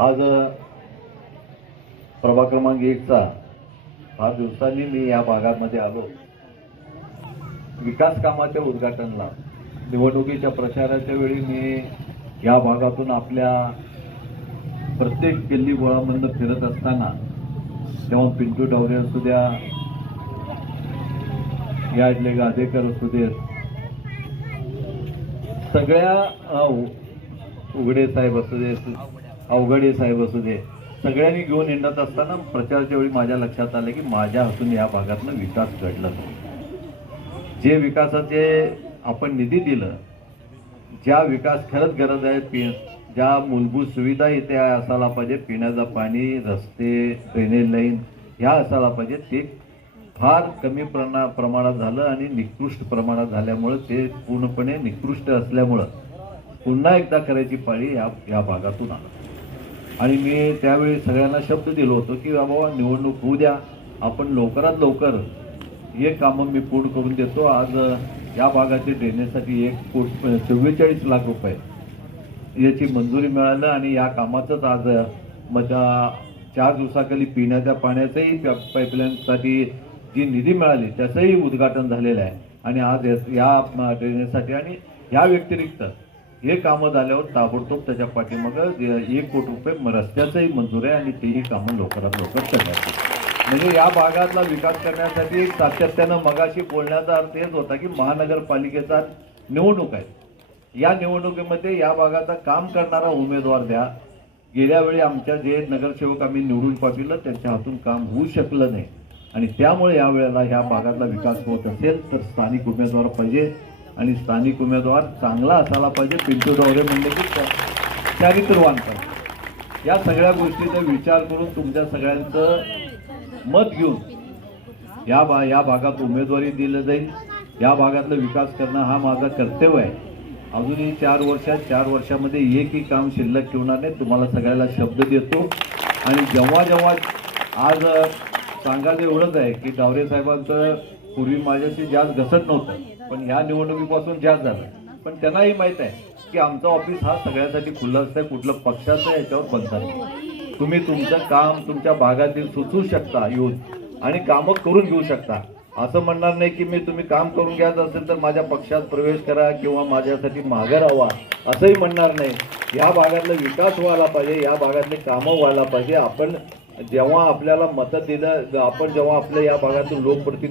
आज प्रभाग क्रमांक 1चा 5 दिवसांनी मी या भागामध्ये आलो. विकास कामाच्या उद्घाटनला निवडणुकीच्या प्रचाराच्या वेळी मी या भागातून आपल्या प्रत्येक गल्ली बोळामधून फिरत असताना तेव्हा पिंटू डावरे असू द्या, या इथले गादेकर असू दे, सगळ्या उघडे साहेब असू दे, अवघडे साहेब असू दे, सगळ्यांनी घेऊन हिंडत असताना प्रचाराच्या वेळी माझ्या लक्षात आलं की माझ्या हातून या भागातनं विकास घडला नाही. जे विकासाचे आपण निधी दिलं, ज्या विकास खरंच गरज आहे, ज्या मूलभूत सुविधा इथे असायला पाहिजे, पिण्याचं पाणी, रस्ते, ड्रेनेज लाईन ह्या असायला पाहिजे, ते फार कमी प्रमाणात झालं आणि निकृष्ट प्रमाणात झाल्यामुळं, ते पूर्णपणे निकृष्ट असल्यामुळं पुन्हा एकदा करायची पाळी या भागातून आली. आणि मी त्यावेळी सगळ्यांना शब्द दिलो होतो की बाबा निवडणूक होऊ द्या, आपण लवकरात लवकर हे कामं मी पूर्ण करून देतो. आज या भागाचे ड्रेनेजसाठी 1,44 लाख रुपये याची मंजुरी मिळालं आणि या कामाचंच आज माझ्या 4 दिवसाखाली पिण्याच्या पाण्याचंही पाईपलाईनसाठी जी निधी मिळाली त्याचंही उद्घाटन झालेलं आहे. आणि आज या ड्रेनेजसाठी आणि या व्यतिरिक्त हे कामं झाल्यावर ताबडतोब त्याच्या पाठीमागं 1 कोटी रुपये रस्त्याचंही मंजूर आहे आणि तेही कामं लवकरात लवकर करायची. म्हणजे या भागातला विकास करण्यासाठी एक सातत्यानं मगाशी बोलण्याचा अर्थ हेच होता की महानगरपालिकेचा निवडणूक आहे. या निवडणुकीमध्ये या भागाचा काम करणारा उमेदवार द्या. गेल्या वेळी आमच्या जे नगरसेवक आम्ही निवडून पाठवलं त्यांच्या हातून काम होऊ शकलं नाही आणि त्यामुळे या वेळेला ह्या भागातला विकास होत असेल तर स्थानिक उमेदवार पाहिजे आणि स्थानिक उमेदवार चांगला असायला पाहिजे. पिंटू डावरे म्हणले की चारित्र्यवान पाहिजे. या सगळ्या गोष्टीचा विचार करून तुमच्या सगळ्यांचं मत घेऊन या भागात उमेदवारी दिलं जाईल. या भागातला विकास करणं हा माझा कर्तव्य आहे. अजूनही 4 वर्षामध्ये एकही काम शिल्लक ठेवणार नाही. तुम्हाला सगळ्याला शब्द देतो. आणि जेव्हा आज सांगायचं एवढंच आहे की डावरे साहेबांचं पूर्वी माझ्याशी जास्त घसत नव्हतं, पण ह्या निवडणुकीपासून जास्त झालं. पण त्यांनाही माहीत आहे की आमचा ऑफिस हा सगळ्यासाठी खुलं असतं, कुठलं पक्षाचं याच्यावर बंधन नाही. तुम्ही तुमचं काम तुमच्या भागातील सुचवू शकता येऊन आणि कामं करून घेऊ शकता. असं म्हणणार नाही की तुम्ही काम करून घ्यायचं असेल तर माझ्या पक्षात प्रवेश करा किंवा माझ्यासाठी मागे राहावा असंही म्हणणार नाही. या भागातला विकास व्हायला पाहिजे, या भागातले कामं व्हायला पाहिजे. आपण जेव्हा आपल्याला मतं दिलं, आपण जेव्हा आपल्या या भागातून लोकप्रतिनिधी